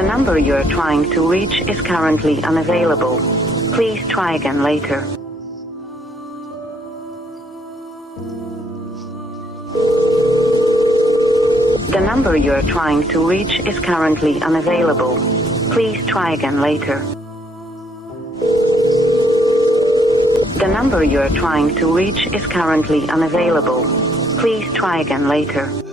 The number you are trying to reach is currently unavailable. Please try again later. The number you are trying to reach is currently unavailable. Please try again later. The number you are trying to reach is currently unavailable. Please try again later.